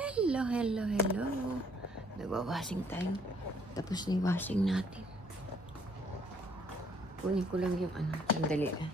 Hello, hello, hello. Nagwawashing tayo. Tapos na yung washing natin. Kunin ko lang yung ano. Sandali ah.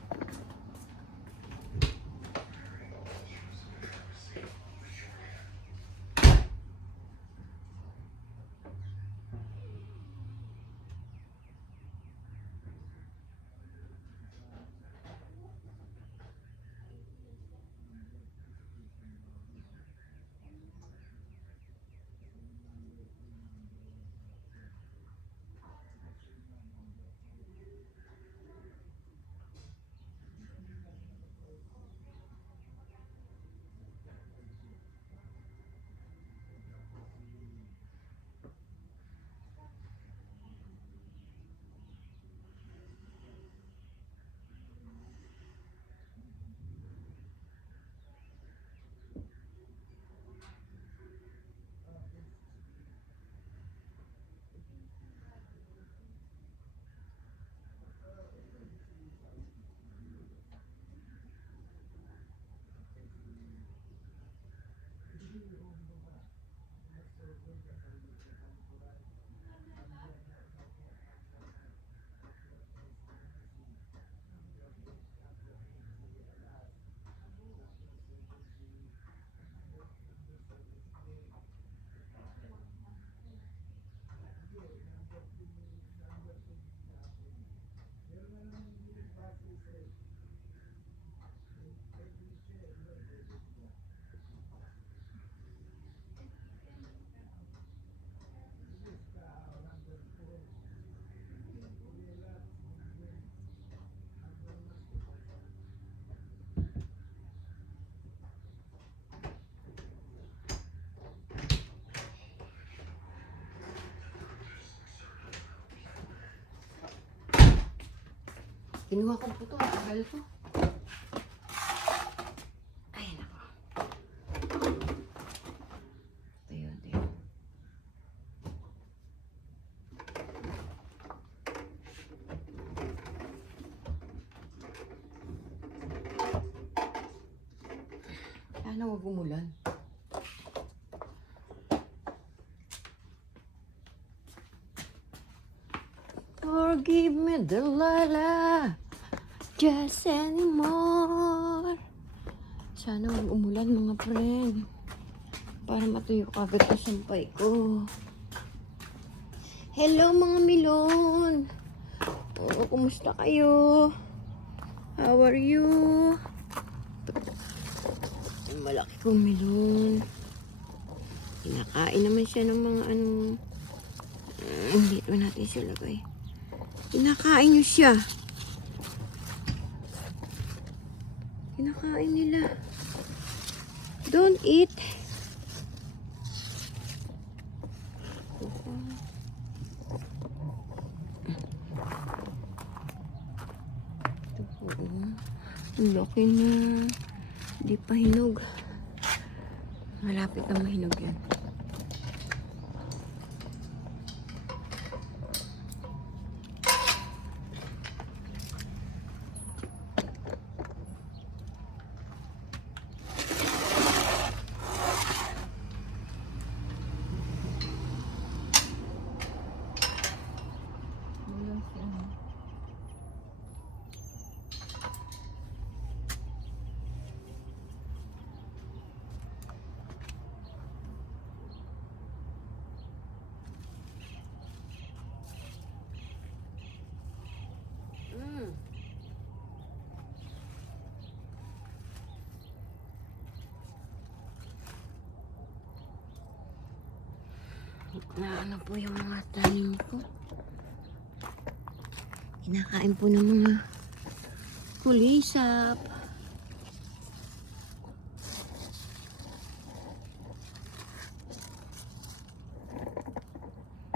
Kinuha ko po ito. Matagal to. Ay, nako. Ito yun, ito yun. Sana huwag umulan. Forgive me, Delilah. Just anymore. Sana huwag umulan mga friend. Para matuyo agad ang sampay ko. Hello mga milon. Oo, kumusta kayo? How are you? Yung malaki kong milon. Kinakain naman siya ng mga ano. Dito natin siya lagay. Kinakain niyo siya. Kinakain nila. Don't eat. Ito po. Ang laki na. Hindi pa hinog. Malapit na mahinog yan. Na ano po yung mga tanim ko. Kinakain po ng mga kulisap.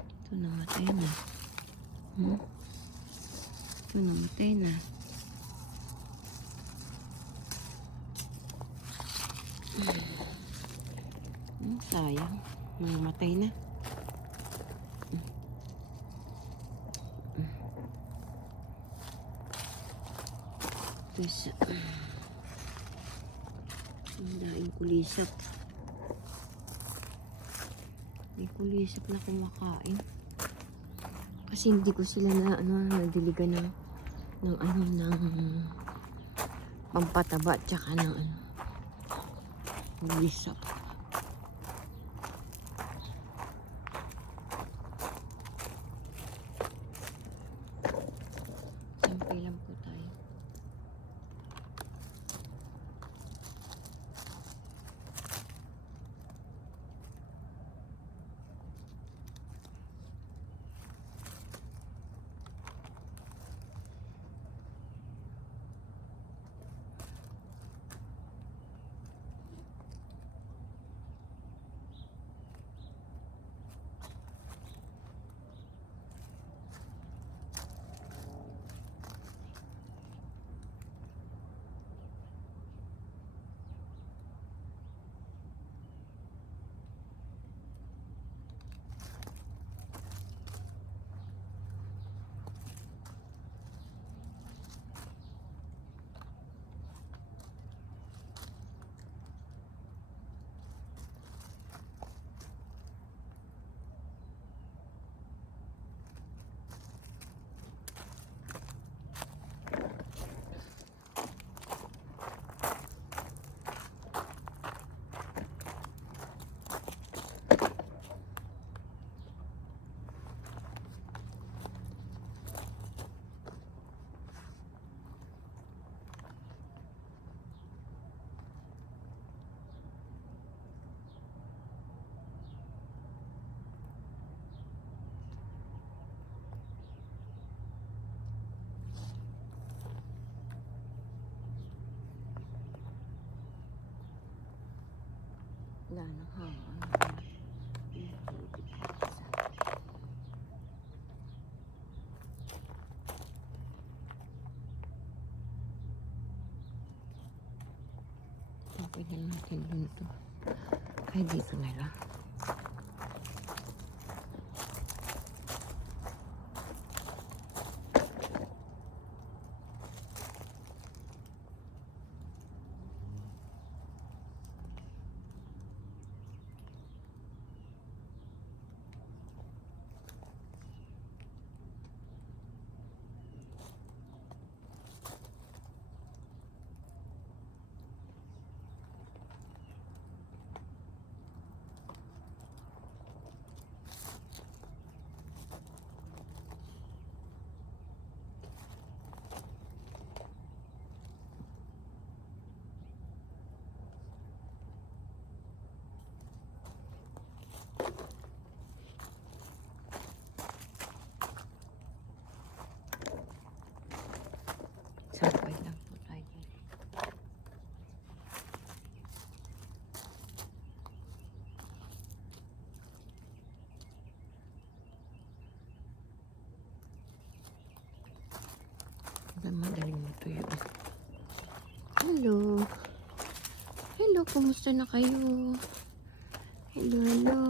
Ito namatay na. Ito namatay na. Sayang. Namatay na. Tapos, ang daing kulisap. May kulisap na kumakain. Kasi hindi ko sila nadiligan ng pampataba at saka ng kulisap. Sampay lang po tayo. Wala na hangin. Pwede natin dun to. Ay, dito na lang. Sampay lang po tayo dito. Madaling matuyo. Hello. Hello, kumusta na kayo? Hello, hello.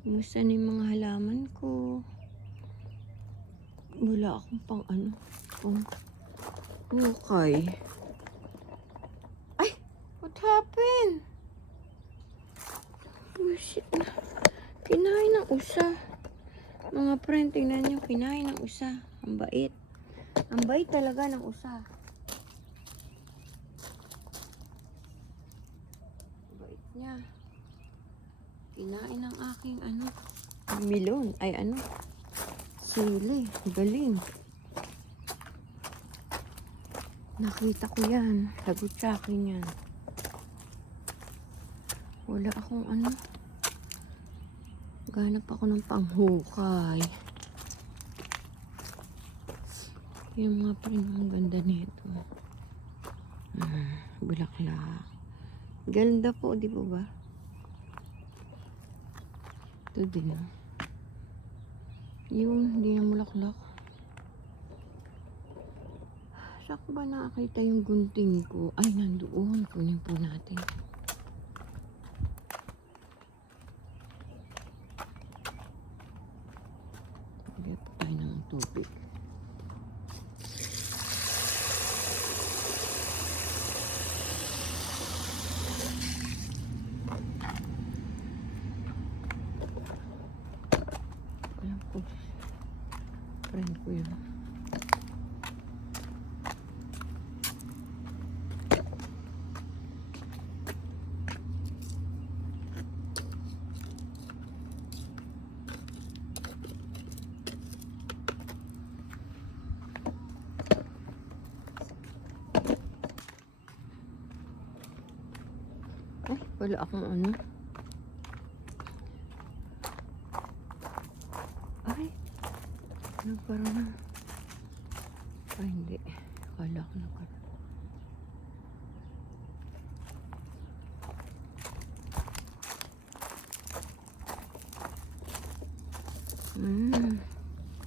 Kumusta na yung mga halaman ko? Wala akong pang okay. Ay! What happened? Oh, shit na. Kinain ng usa. Mga friend, tingnan nyo. Kinain ng usa. Ang bait. Ang bait talaga ng usa. Ang bait niya. Kinain ng aking milon. Ay sili. Galing. Nakita ko yan. Lagot sa akin yan. Wala akong ganap ako ng panghukay. Yung mga print, ang ganda nito. Bulaklak. Ganda po, di po ba? Ito din. Yung hindi na bulaklak. Saan ko ba nakakita yung gunting ko? Ay, nandoon. Kunin po natin. Lagyan po tayo ng tubig. friend ko yun. Ay, wala akong ano. Ay, nagkaroon na. Ay, hindi. Akala ko nagkaroon.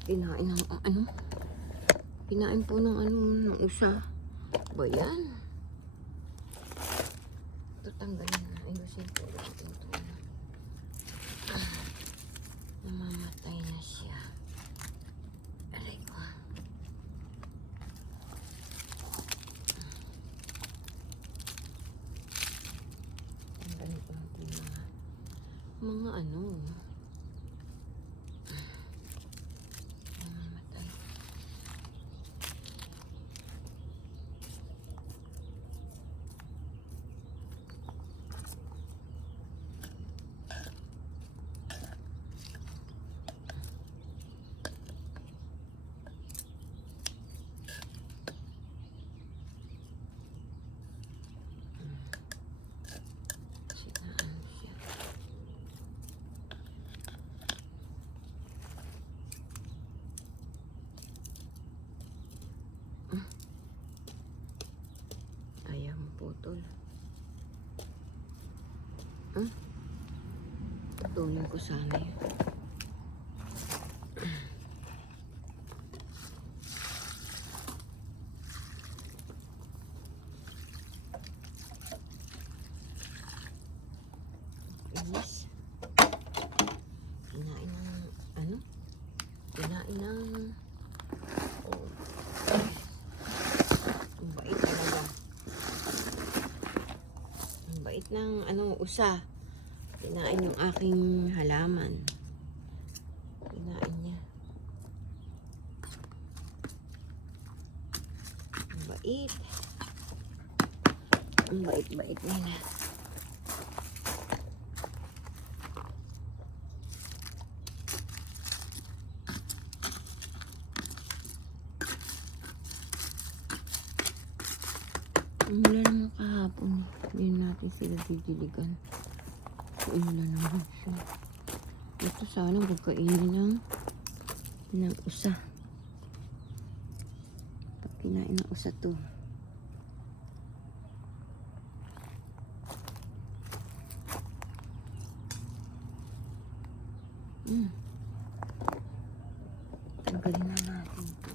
Kinain ng ano? Kinain po ng ano, ng usa. Ba yan? Ito tanggalin na. Ayusin po natin ito. Namamatay na siya. Aray ko. Tanggalin ko lang po mga ano. Namamatay. Sinaan siya. Ayaw mo putol. Putulin ko sana yun. Inis. Kinain ng ano? Kinain ng oh. Ang bait talaga. Ang bait ng ano, usa. Kinain yung aking halaman. Kinain niya. Ang bait. Ang bait-bait nila. Umulan naman kahapon. Hindi natin sila didiligan. Umulan naman siya. Ito sana magkainin ng usa. Pag kinain ng usa to. Tanggalin na natin to.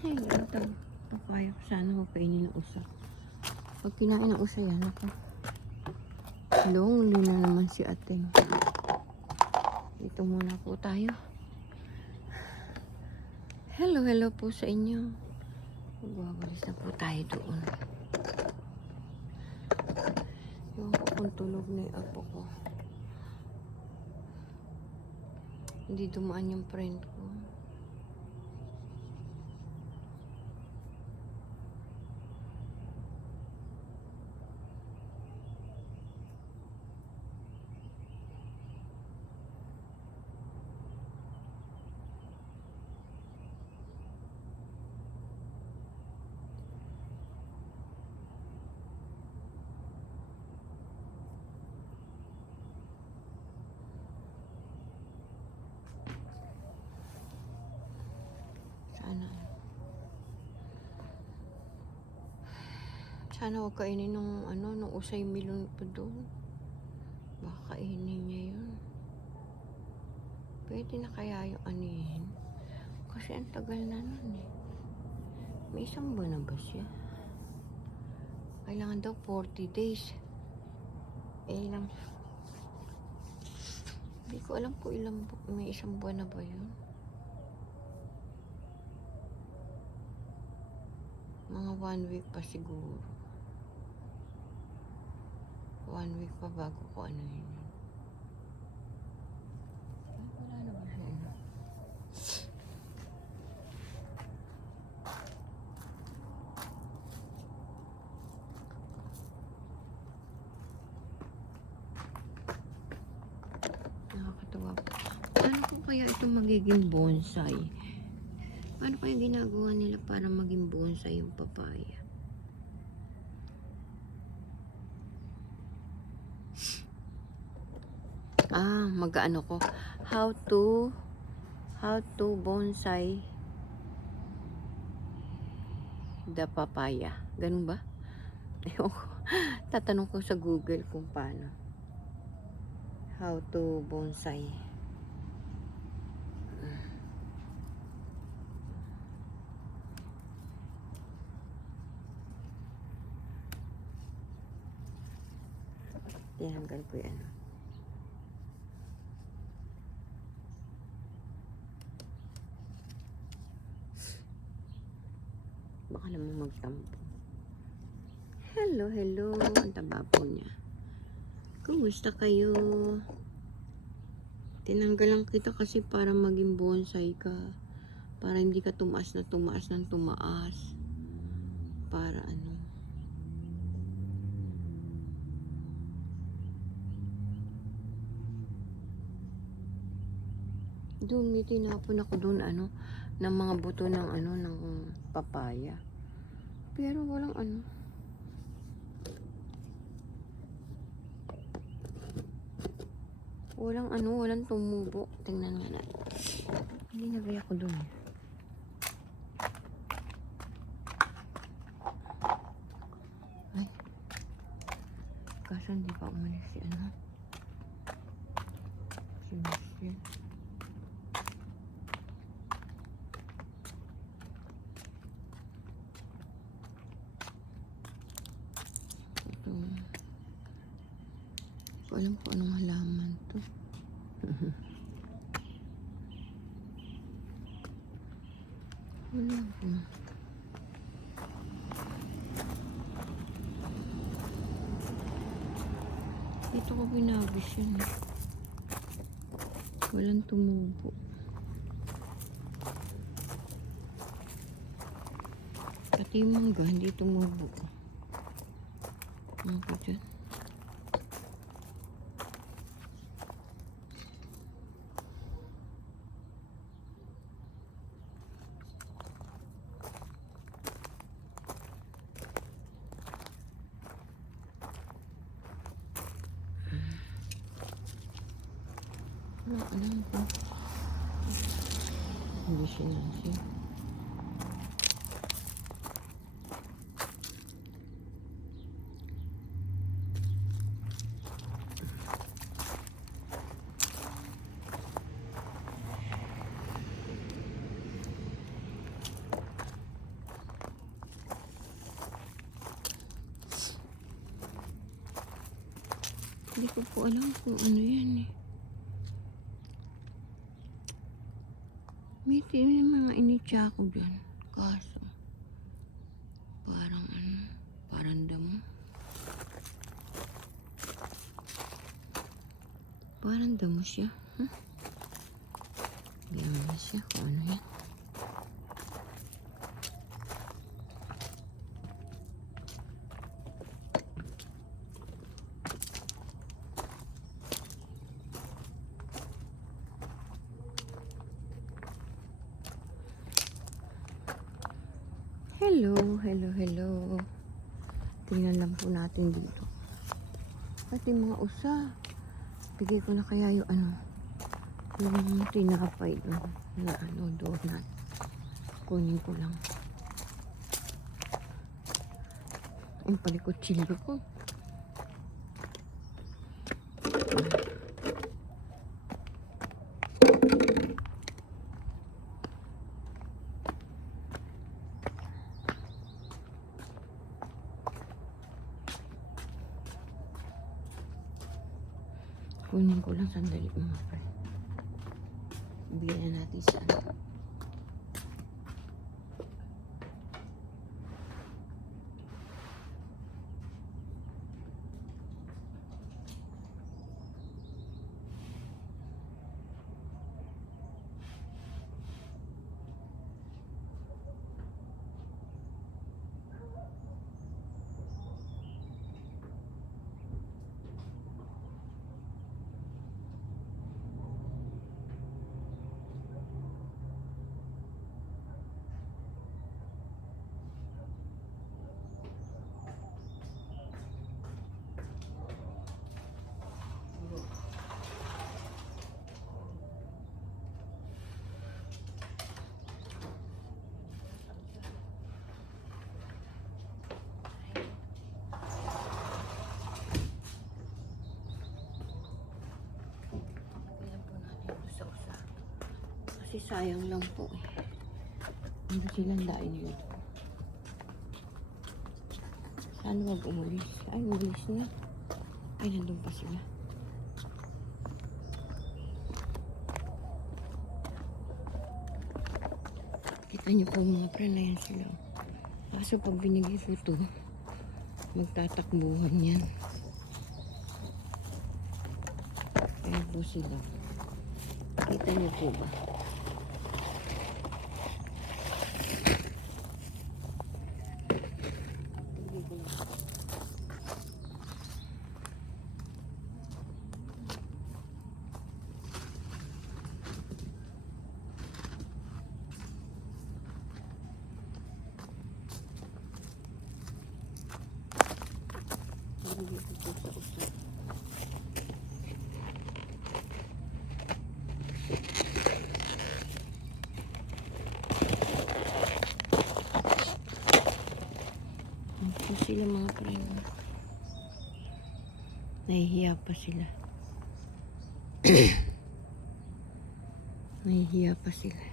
Ay, ito. Kaya ko sana ko kainin ng usa. Pag kinain ng usa yan, ako. Lonely na naman si ating. Dito muna po tayo. Hello po sa inyo. Magwawalis na po tayo doon. Yung ko kung tulog na yung apo ko. Hindi dumaan yung friend ko. Sana huwag kainin nung nung usay milon po doon. Baka kainin niya yun. Pwede na kaya yung anihin? Kasi ang tagal na nun eh. May isang buwan na ba siya? Kailangan daw 40 days. Ilang? Hindi ko alam po ilang, may isang buwan na ba yun? Mga 1 week pa siguro. 1 week pa bago ko ano yun. Wala na ba siya? Nakakatawa po. Ano po kaya itong magiging bonsai? Paano kaya ginagawa nila para maging bonsai yung papaya? Mag-ano ko. How to bonsai the papaya. Ganun ba? Ewan ko. Tatanong ko sa Google kung paano. How to bonsai. Tinanggal ko yan. Baka naman magtampo. Hello. Ang taba po niya. Kumusta kayo? Tinanggalan kita kasi para maging bonsai ka. Para hindi ka tumaas ng tumaas. Para ano. Doon may tinapon ako doon ng mga buto ng ng papaya. Pero walang walang tumubo. Tingnan nga natin. Hindi nabay ako doon. Ay. Kaso hindi pa umalis si si Michelle. Ko alam kung anong halaman to. Wala po. Dito ko binabis yun. Walang tumubo. Pati yung mangga hindi tumubo. Ano po dyan? Alam ko. Hindi siya nasi. Hindi ko po alam kung ano yan eh. May mga initya ko dyan. Kaso, parang damo. Parang damo siya. Ganyan na siya kung ano yan. Hello. Tingnan lang po natin dito. At yung mga usa. Bigay ko na kaya yung yung tinapay doon. Na donut. Kunin ko lang. Yung palikutsilyo ko. Kunin ko lang sandali mga friend. Bigyan na natin sa ano. Kasi sayang lang po eh. Ano silang dain nila? Saan wag umalis? Ay, umalis na. Ay, nandun pa sila. Kita niyo po mga friend, ayan sila. Kaso pag binigay ko ito, magtatakbuhan yan. Ayan po sila. Kita niyo po ba? Ito sila mga prima. Nahihiya pa sila. Nahihiya pa sila.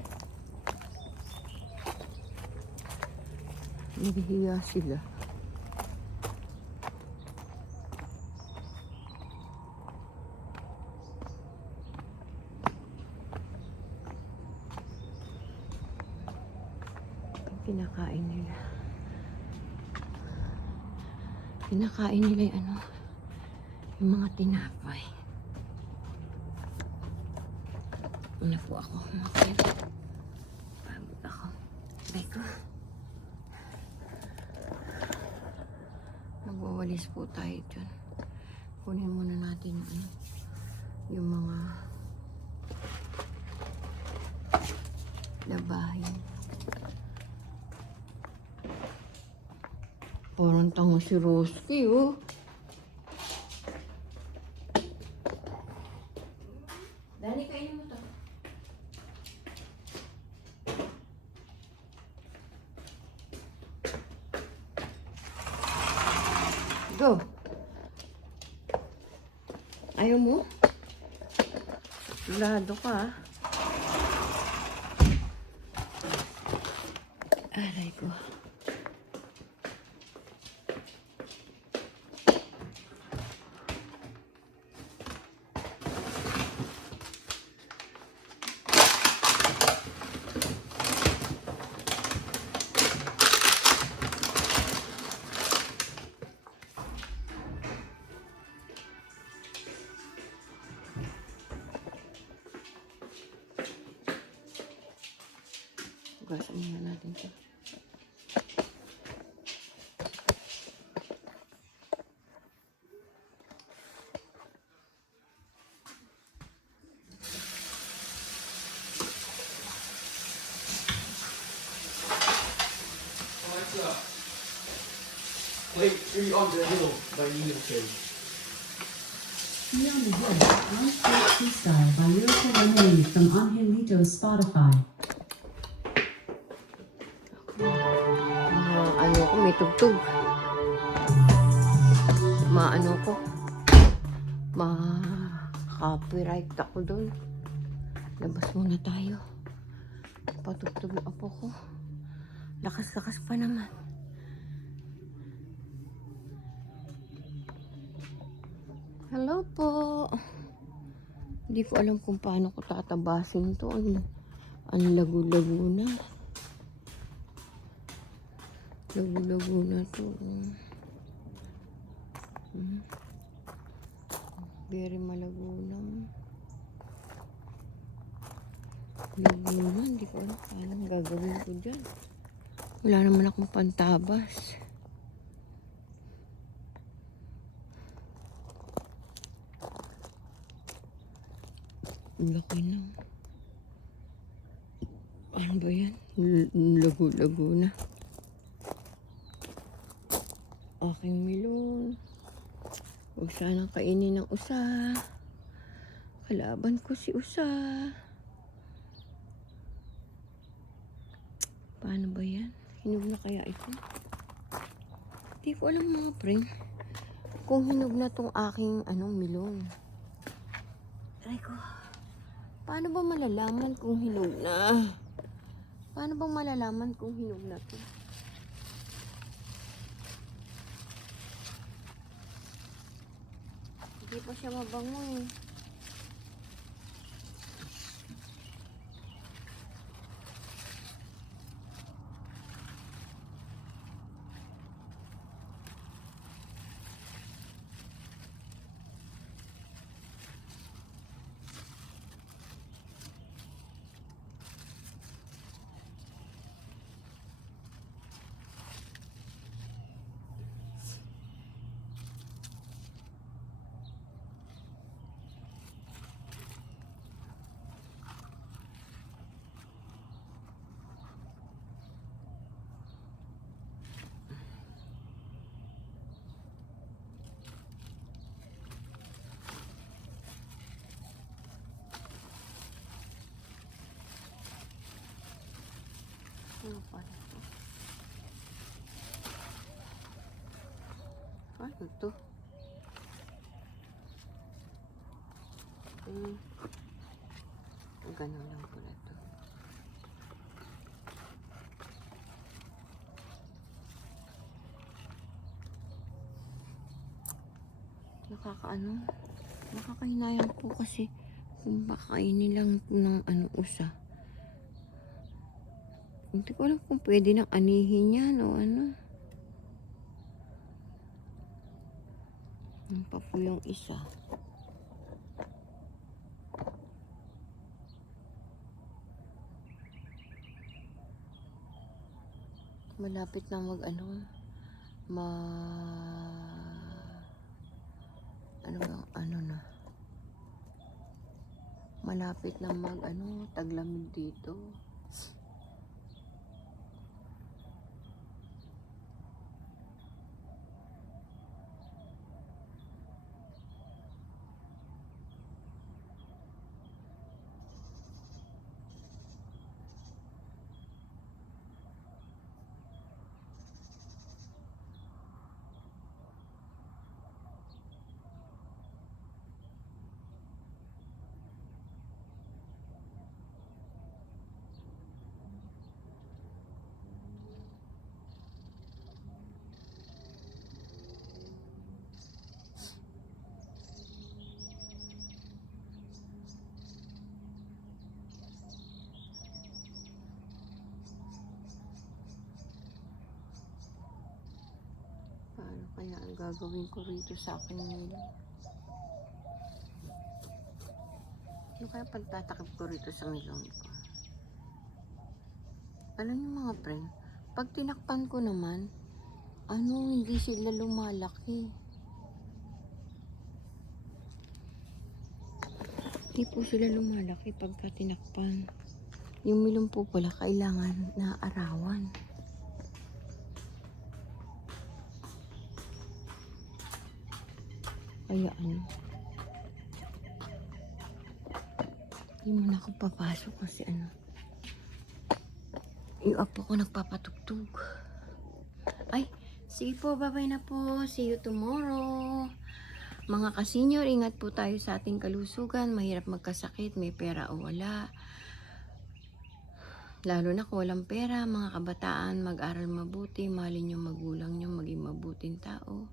Nahihiya sila. Pinakain nila. Pinakain nila yung ano, yung mga tinapay. Una po ako, mga friend. Pagod ako. Aray ko. Magwawalis po tayo dyan. Kunin muna natin yung mga labahin. Parang tanga si Roski, oh. Dani, kainin mo to. Go. Ayaw mo? Lado ka, ah. Aray ko. Hugasan muna natin ito. Play 3 on the hill by Union. Beyond the Hill, One Street Freestyle by Lyrical Lemonade from Angelito Spotify. Ano ko, may tugtog. maano ko, ma-copyright ako doon. Labas muna tayo. Patugtog yung apo ko. Lakas-lakas pa naman. Hello po. Hindi ko alam kung paano ko tatabasin to. Ang lagu-lagu na. Lagu-lagu na to. Very malago na. Lagu na. Hindi ko alam paano gagawin ko dyan. Wala naman akong pantabas. Laki na. Ano ba yan? Lagu-lagu na. Aking milon. Huwag sanang kainin ng usa. Kalaban ko si usa. Paano ba yan? Hinog na kaya ito? Hindi ko alam mga pre. Kung hinog na tong aking milon. Aray ko. Paano ba malalaman kung hinog na? Paano ba malalaman kung hinog na to? Hindi pa siya mabango eh. Ano pa ito? Ano to? Ganun lang pala to. Nakakahinayang po kasi kung bakainin lang ito ng usa. Hindi ko alam kung pwede nang anihin yan o ano. Ang pa po yung isa. Malapit na malapit na taglamig dito. Paano kaya ang gagawin ko rito sa akin nila? Ano kaya pagtatakip ko rito sa milong ko? Alam niyo mga friend, pag tinakpan ko naman, hindi sila lumalaki. Hindi po sila lumalaki pagka tinakpan. Yung milong po pala kailangan na arawan. Kaya hindi mo na ako papasok kasi yung apo ko nagpapatugtog. Ay, Sige po, bye-bye na po. See you tomorrow. Mga ka-senior, ingat po tayo sa ating kalusugan. Mahirap magkasakit, may pera o wala. Lalo na kung walang pera, mga kabataan, mag-aral mabuti, mahalin yung magulang nyo, maging mabuting tao.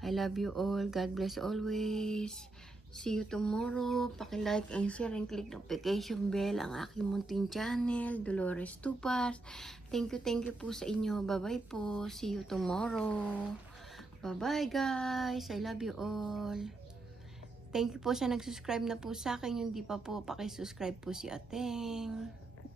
I love you all. God bless always. See you tomorrow. Paki-like and share and click notification bell ang aking munting channel, Dolores Tupas. Thank you po sa inyo. Bye-bye po. See you tomorrow. Bye-bye guys. I love you all. Thank you po sa nag-subscribe na po sa akin. Yung di pa po, paki-subscribe po si Ateng.